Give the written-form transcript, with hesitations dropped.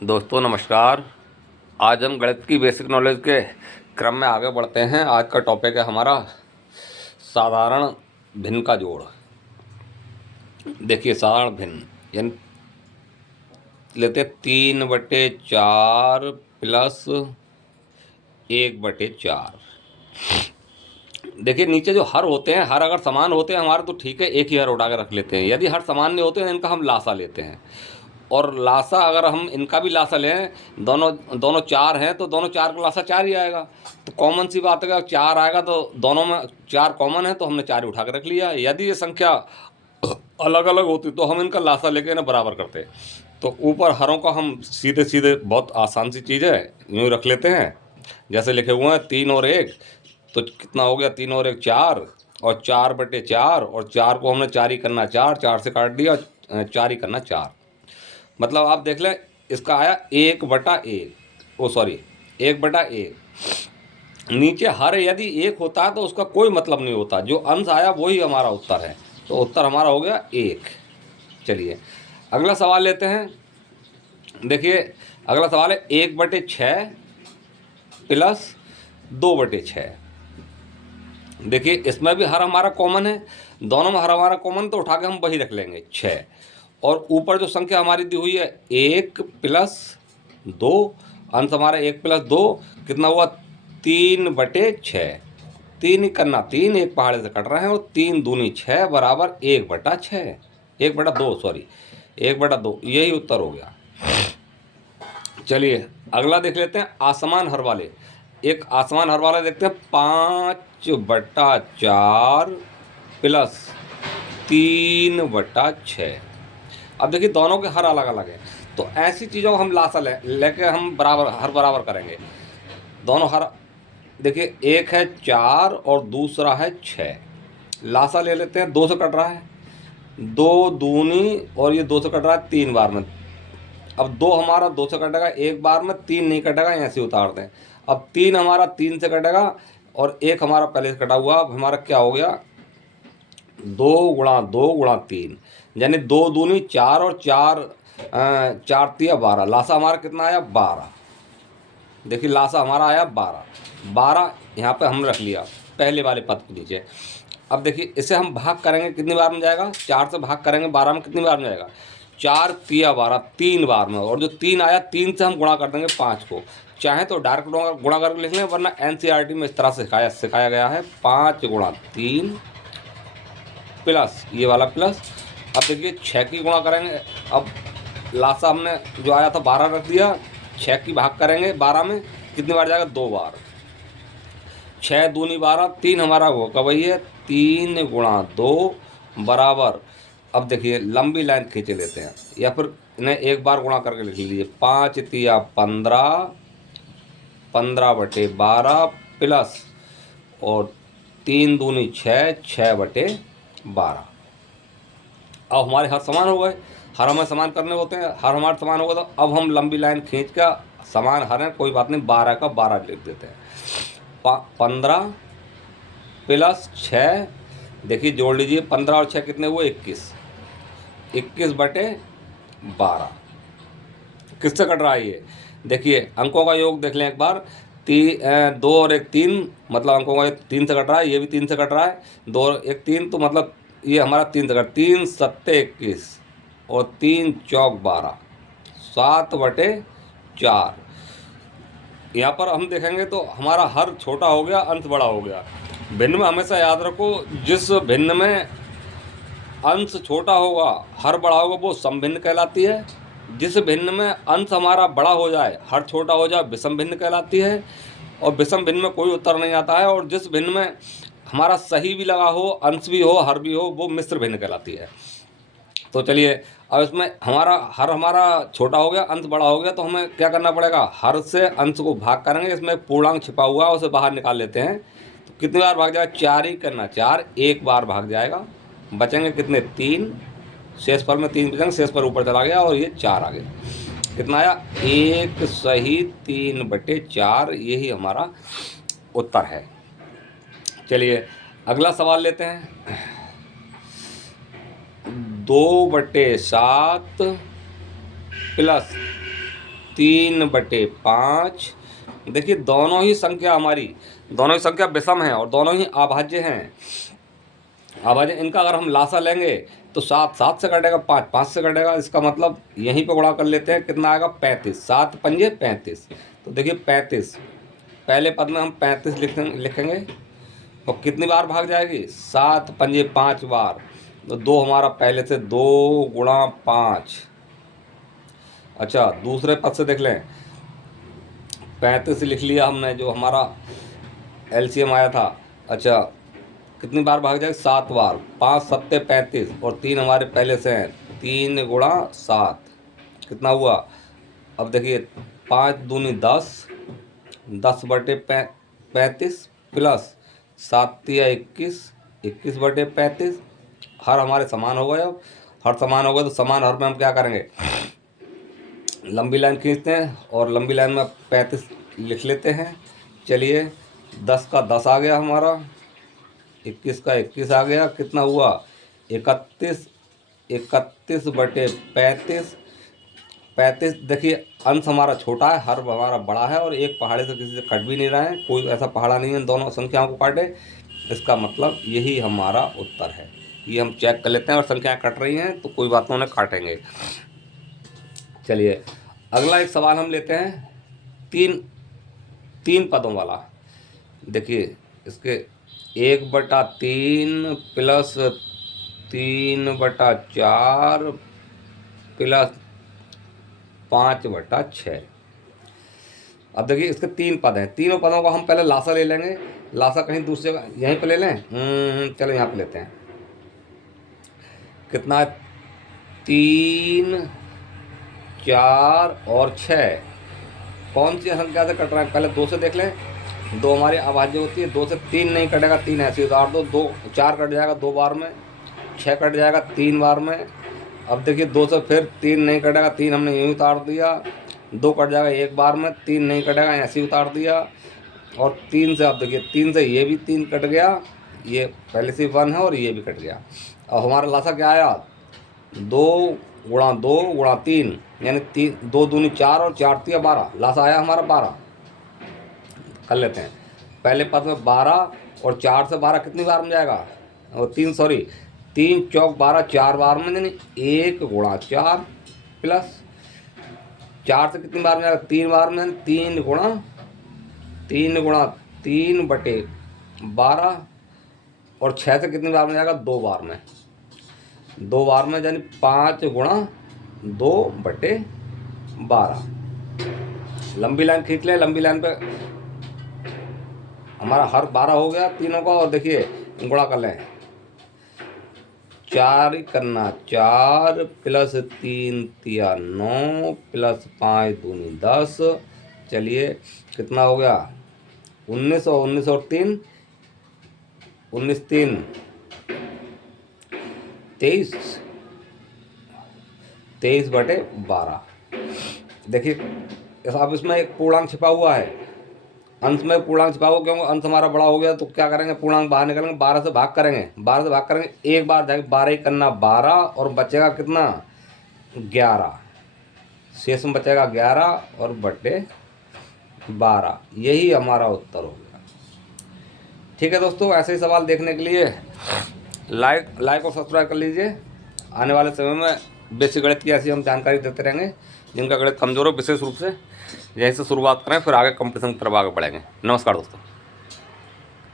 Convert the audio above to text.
दोस्तों नमस्कार। आज हम गणित की बेसिक नॉलेज के क्रम में आगे बढ़ते हैं। आज का टॉपिक है हमारा साधारण भिन्न का जोड़। देखिए साधारण भिन्न यानी लेते हैं 3/4 प्लस 1/4। देखिए नीचे जो हर होते हैं, हर अगर समान होते हैं हमारे तो ठीक है, एक ही हर उठा के रख लेते हैं। यदि हर समान नहीं होते हैं इनका हम लासा लेते हैं। और लासा अगर हम इनका भी लासा लें, दोनों दोनों 4 हैं तो दोनों 4 का लासा 4 ही आएगा। तो कॉमन सी बात है, अगर 4 आएगा तो दोनों में 4 कॉमन है तो हमने 4 ही उठा के रख लिया। यदि ये संख्या अलग अलग होती तो हम इनका लासा लेके ना बराबर करते। तो ऊपर हरों का हम सीधे सीधे, बहुत आसान सी चीज़ है, यूँ ही रख लेते हैं। जैसे लिखे हुए हैं 3 और 1, तो कितना हो गया, 3 और 1 4, और 4/4, और 4 को हमने 4 ही करना 4, 4 से काट दिया, 4 ही करना 4। मतलब आप देख लें इसका आया 1/1, ओ सॉरी 1/1। नीचे हर यदि 1 होता है तो उसका कोई मतलब नहीं होता, जो अंश आया वही हमारा उत्तर है। तो उत्तर हमारा हो गया 1। चलिए अगला सवाल लेते हैं। देखिए अगला सवाल है 1/6 प्लस 2/6। देखिए इसमें भी हर हमारा कॉमन है, दोनों में हर हमारा कॉमन, तो उठा के हम वही रख लेंगे 6। और ऊपर जो संख्या हमारी दी हुई है 1+2, अंश हमारा 1+2 कितना हुआ, 3/6। 3 ही करना 3, एक पहाड़े से कट रहे हैं, और 3 दूनी 6 बराबर 1/6, 1/2 सॉरी 1/2, यही उत्तर हो गया। चलिए अगला देख लेते हैं आसमान हर वाले। एक आसमान हर वाला देखते हैं 5/4 प्लस 3/6। अब देखिए दोनों के हर अलग अलग है, तो ऐसी चीज़ों को हम लासा लेके हम बराबर हर बराबर करेंगे। दोनों हर देखिए, एक है 4 और दूसरा है 6। लासा ले लेते हैं, 2 से कट रहा है, 2 दूनी, और ये 2 से कट रहा है 3 बार में। अब 2 हमारा 2 से कटेगा एक बार में, 3 नहीं कटेगा, ऐसे उतार दें। अब 3 हमारा 3 से कटेगा, और 1 हमारा पहले से कटा हुआ। अब हमारा क्या हो गया, 2 × 2 × 3, यानी 2 दूनी 4, और 4 तिया 12। लासा हमारा कितना आया, 12। देखिए लासा हमारा आया 12 यहाँ पे हमने रख लिया पहले वाले पद के नीचे। अब देखिए इसे हम भाग करेंगे, कितनी बार में जाएगा, 4 से भाग करेंगे 12 में, कितनी बार में जाएगा, 4 तिया 12, 3 बार में। और जो 3 आया, 3 से हम गुणा कर देंगे 5 को। चाहे तो डायरेक्ट गुणा करके लिख लें, वरना NCERT में इस तरह से सिखाया गया है, 5 × 3 प्लस ये वाला प्लस। अब देखिए 6 की गुणा करेंगे। अब लासा हमने जो आया था 12 रख दिया, 6 की भाग करेंगे 12 में, कितनी बार जाएगा, 2 बार। 6 दूनी 12, 3 हमारा वो का वही है, 3 × 2 बराबर। अब देखिए लंबी लाइन खींच लेते हैं, या फिर इन्हें एक बार गुणा करके लिख लीजिए, 5 तिया 15, 15/12 प्लस, और 3 दूनी 6, 6/12। अब हमारे हर समान हो गए, हर हमें समान करने होते हैं, हर हमारे समान होगा। तो अब हम लंबी लाइन खींच कर समान हर है, कोई बात नहीं, 12 का 12 लिख देते हैं। 15 प्लस 6, देखिए जोड़ लीजिए, 15 और 6 कितने हुए, 21। 21/12 किससे कट रहा है ये, देखिए अंकों का योग देख लें एक बार। 2 और 1 3, मतलब अंकों का 3 से कट रहा है, ये भी 3 से कट रहा है, 2 और 1 3, तो मतलब ये हमारा 3 से कट, 3 7 21, और 3 चौक 12, 7/4। यहाँ पर हम देखेंगे तो हमारा हर छोटा हो गया, अंश बड़ा हो गया। भिन्न में हमेशा याद रखो, जिस भिन्न में अंश छोटा होगा हर बड़ा होगा वो समभिन्न कहलाती है। जिस भिन्न में अंश हमारा बड़ा हो जाए हर छोटा हो जाए विषम भिन्न कहलाती है। और विषम भिन्न में कोई उत्तर नहीं आता है। और जिस भिन्न में हमारा सही भी लगा हो, अंश भी हो, हर भी हो, वो मिश्र भिन्न कहलाती है। तो चलिए अब इसमें हमारा छोटा हो गया, अंश बड़ा हो गया, तो हमें क्या करना पड़ेगा, हर से अंश को भाग करेंगे। इसमें एक पूर्णांक छिपा हुआ है, उसे बाहर निकाल लेते हैं। तो कितनी बार भाग जाएगा, 4 ही करना 4, एक बार भाग जाएगा, बचेंगे कितने, 3। शेष पर में 3 बचेंगे, शेष पर ऊपर चला गया, और ये 4 आ गया। कितना आया, 1 सही 3/4, यही हमारा उत्तर है। चलिए अगला सवाल लेते हैं। 2/7 प्लस 3/5। देखिए दोनों ही संख्या विषम हैं और दोनों ही अभाज्य हैं। अभाज्य, इनका अगर हम लासा लेंगे तो 7 7 से कटेगा, 5 5 से कटेगा। इसका मतलब यहीं पे गुणा कर लेते हैं, कितना आएगा 35। 7 पंजे 35। तो देखिए 35, पहले पद में हम 35 लिखेंगे और कितनी बार भाग जाएगी, 7 पंजे 5 बार। तो 2 हमारा पहले से 2 गुणा 5। अच्छा दूसरे पद से देख लें, 35 लिख लिया हमने, जो हमारा एलसीएम आया था। अच्छा कितनी बार भाग जाएगा, 7 बार। 5 सत्ते 35 और 3 हमारे पहले से हैं, 3 गुणा 7 कितना हुआ। अब देखिए 5 दूनी 10, 10/35 प्लस 7 तिया 21, 21/35। हर हमारे समान हो गए। अब हर समान हो गए तो समान हर में हम क्या करेंगे, लंबी लाइन खींचते हैं और लंबी लाइन में 35 लिख लेते हैं। चलिए 10 का 10 आ गया हमारा, 21 का 21 आ गया, कितना हुआ 31। 31/35। 35 देखिए अंश हमारा छोटा है, हर हमारा बड़ा है और एक पहाड़े से किसी से कट भी नहीं रहा है, कोई ऐसा पहाड़ा नहीं है दोनों संख्याओं को काटे। इसका मतलब यही हमारा उत्तर है। ये हम चेक कर लेते हैं, और संख्याएं कट रही हैं तो कोई बात नहीं, उन्हें काटेंगे। चलिए अगला एक सवाल हम लेते हैं, तीन पदों वाला। देखिए इसके 1/3 प्लस 3/4 प्लस 5/6। अब देखिए इसके 3 पद हैं, तीनों पदों का हम पहले लासा ले लेंगे। लासा कहीं दूसरे यहीं पे ले लें, चलो यहाँ पे लेते हैं। कितना है, 3 4 और 6 कौन सी संख्या से कट रहा है, पहले 2 से देख लें। 2 हमारी अभाज्य होती है, 2 से 3 नहीं कटेगा, 3 ऐसे उतार दो। 2 4 कट जाएगा 2 बार में, 6 कट जाएगा 3 बार में। अब देखिए 2 से फिर 3 नहीं कटेगा, 3 हमने यूँ उतार दिया। 2 कट जाएगा 1 बार में, 3 नहीं कटेगा, ऐसे ही उतार दिया। और 3 से अब देखिए 3 से ये भी 3 कट गया, ये पहले से 1 है और ये भी कट गया। अब हमारा लासा क्या आया, 2 गुणा 2 गुणा 3, यानी 2 दूनी 4 और 4 तिया 12। लासा आया हमारा 12। कर लेते हैं, पहले पद में 12 और 4 से 12 कितनी बार में जाएगा, और 3 चौक 12 4 बार में, यानी 1 गुणा 4 प्लस 4 से कितनी बार में जाएगा, 3 बार में, 3 गुणा 3/12। और 6 से कितनी बार में जाएगा, 2 बार में, 2 बार में, यानी 5 गुणा 2/12। लंबी लाइन खींच लें, लंबी लाइन पे हमारा हर 12 हो गया तीनों का। और देखिए गुणा कर लें, 4 करना 4 प्लस 3 तिया 9 प्लस 5 दूनी 10। चलिए कितना हो गया, 19 और 19 और 3 19 3 23, 23/12। देखिए अब इसमें एक पूर्णांक छिपा हुआ है, अंश में पूर्णांक छिपा हुआ, क्योंकि अंश हमारा बड़ा हो गया तो क्या करेंगे, पूर्णांक बाहर निकलेंगे, 12 से भाग करेंगे। 12 से भाग करेंगे, एक बार जाएगा 12 ही करना 12 और बचेगा कितना 11, शेष में बचेगा 11 और बटे 12। यही हमारा उत्तर हो गया। ठीक है दोस्तों, ऐसे ही सवाल देखने के लिए लाइक और सब्सक्राइब कर लीजिए। आने वाले समय में बेसिक गणित की ऐसी हम जानकारी देते रहेंगे। जिनका गणित कमज़ोर हो विशेष रूप से यहीं से शुरुआत करें, फिर आगे कंपटीशन की तरफ आगे बढ़ेंगे। नमस्कार दोस्तों।